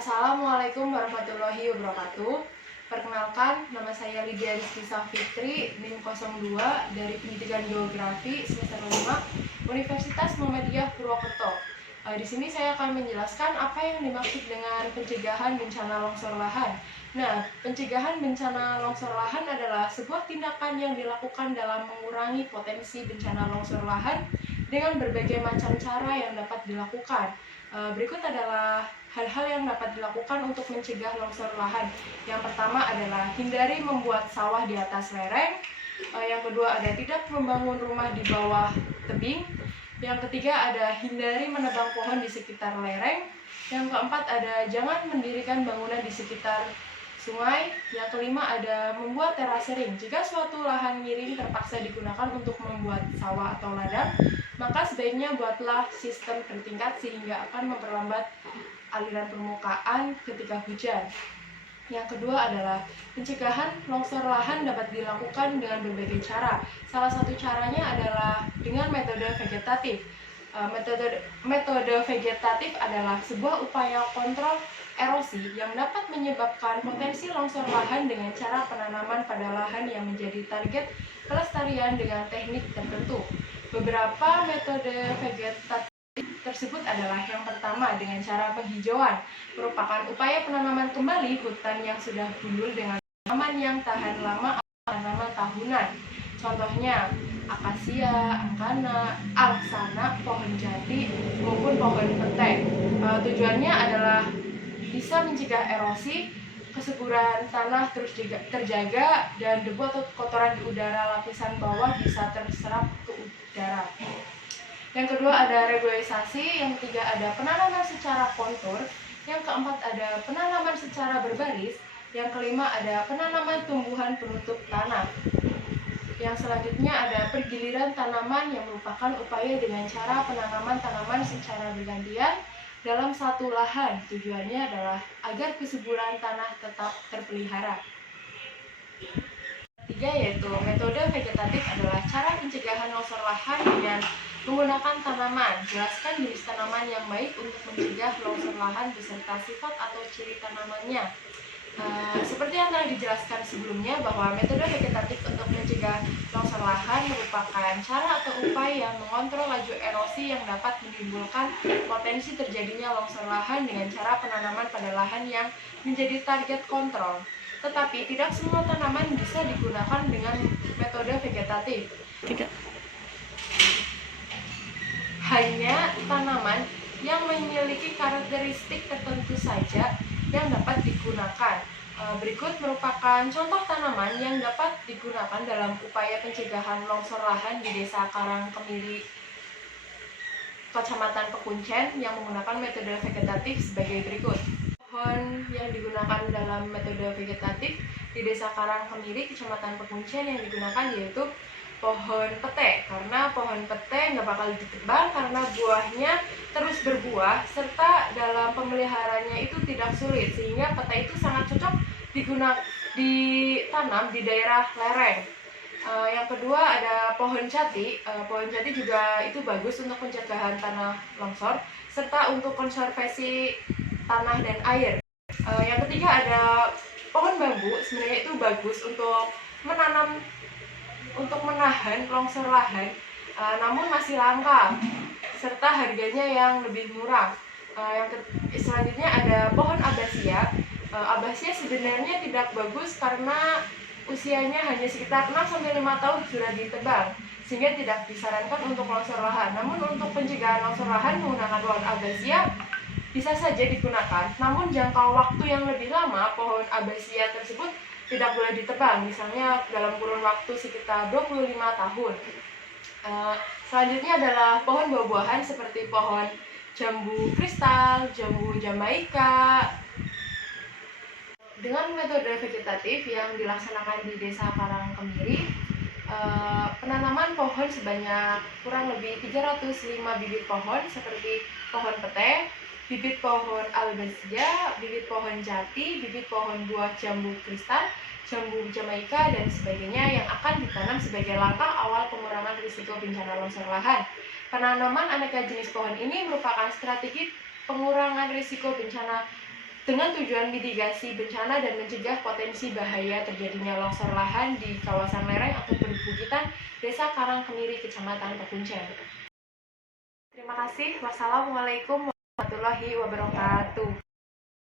Assalamualaikum warahmatullahi wabarakatuh. Perkenalkan, nama saya Lydia Rizky Safitri, NIM 02 dari Pendidikan Geografi semester 5 Universitas Muhammadiyah Purwokerto. Di sini saya akan menjelaskan apa yang dimaksud dengan pencegahan bencana longsor lahan. Nah, pencegahan bencana longsor lahan adalah sebuah tindakan yang dilakukan dalam mengurangi potensi bencana longsor lahan dengan berbagai macam cara yang dapat dilakukan. Berikut adalah hal-hal yang dapat dilakukan untuk mencegah longsor lahan. Yang pertama adalah hindari membuat sawah di atas lereng. Yang kedua ada tidak membangun rumah di bawah tebing. Yang ketiga ada hindari menebang pohon di sekitar lereng. Yang keempat ada jangan mendirikan bangunan di sekitar sungai. Yang kelima ada membuat terasering. Jika suatu lahan miring terpaksa digunakan untuk membuat sawah atau ladang, maka sebaiknya buatlah sistem bertingkat sehingga akan memperlambat aliran permukaan ketika hujan. Yang kedua adalah pencegahan longsor lahan dapat dilakukan dengan berbagai cara. Salah satu caranya adalah dengan metode vegetatif. Metode vegetatif adalah sebuah upaya kontrol erosi yang dapat menyebabkan potensi longsor lahan dengan cara penanaman pada lahan yang menjadi target kelestarian dengan teknik tertentu. Beberapa metode vegetatif tersebut adalah yang pertama dengan cara penghijauan, merupakan upaya penanaman kembali hutan yang sudah gundul dengan tanaman yang tahan lama atau tanaman tahunan. Contohnya akasia, angkana, aksana, pohon jati, maupun pohon pete. Tujuannya adalah bisa mencegah erosi, kesuburan tanah terus terjaga, dan debu atau kotoran di udara lapisan bawah bisa terserap ke udara. Yang kedua ada regularisasi, yang ketiga ada penanaman secara kontur, yang keempat ada penanaman secara berbaris, yang kelima ada penanaman tumbuhan penutup tanah. Yang selanjutnya ada pergiliran tanaman yang merupakan upaya dengan cara penanaman tanaman secara bergantian dalam satu lahan. Tujuannya adalah agar kesuburan tanah tetap terpelihara. Ketiga yaitu metode vegetatif adalah cara pencegahan longsor lahan dengan menggunakan tanaman. Jelaskan jenis tanaman yang baik untuk mencegah longsor lahan beserta sifat atau ciri tanamannya. Seperti yang telah dijelaskan sebelumnya bahwa metode vegetatif untuk mencegah longsor lahan merupakan cara atau upaya mengontrol laju erosi yang dapat menimbulkan potensi terjadinya longsor lahan dengan cara penanaman pada lahan yang menjadi target kontrol. Tetapi tidak semua tanaman bisa digunakan dengan metode vegetatif. Hanya tanaman yang memiliki karakteristik tertentu saja yang dapat digunakan. Berikut merupakan contoh tanaman yang dapat digunakan dalam upaya pencegahan longsor lahan di Desa Karangkemiri, Kecamatan Pekuncen yang menggunakan metode vegetatif sebagai berikut. Pohon yang digunakan dalam metode vegetatif di Desa Karangkemiri, Kecamatan Pekuncen yang digunakan yaitu pohon pete, karena pohon pete nggak bakal ditebang karena buahnya terus berbuah serta dalam pemeliharaannya itu tidak sulit, sehingga pete itu sangat cocok ditanam di daerah lereng. Yang kedua ada pohon jati. Pohon jati juga itu bagus untuk pencegahan tanah longsor serta untuk konservasi tanah dan air. Yang ketiga ada pohon bambu. Sebenarnya itu bagus untuk menahan longsor lahan, namun masih langka serta harganya yang lebih murah. Selanjutnya ada pohon akasia. Akasia sebenarnya tidak bagus karena usianya hanya sekitar 6-5 tahun sudah ditebang, sehingga tidak disarankan untuk longsor lahan. Namun untuk pencegahan longsor lahan menggunakan pohon akasia bisa saja digunakan, namun jangka waktu yang lebih lama pohon akasia tersebut tidak boleh ditebang, misalnya dalam kurun waktu sekitar 25 tahun. Selanjutnya adalah pohon buah-buahan seperti pohon jambu kristal, jambu Jamaika. Dengan metode vegetatif yang dilaksanakan di Desa Karangkemiri, penanaman pohon sebanyak kurang lebih 305 bibit pohon seperti pohon pete, bibit pohon albasia, bibit pohon jati, bibit pohon buah jambu kristal, jambu Jamaika, dan sebagainya yang akan ditanam sebagai langkah awal pengurangan risiko bencana longsor lahan. Penanaman aneka jenis pohon ini merupakan strategi pengurangan risiko bencana dengan tujuan mitigasi bencana dan mencegah potensi bahaya terjadinya longsor lahan di kawasan lereng atau perbukitan Desa Karangkemiri, Kecamatan Pekuncen. Terima kasih. Wassalamualaikum warahmatullahi wabarakatuh.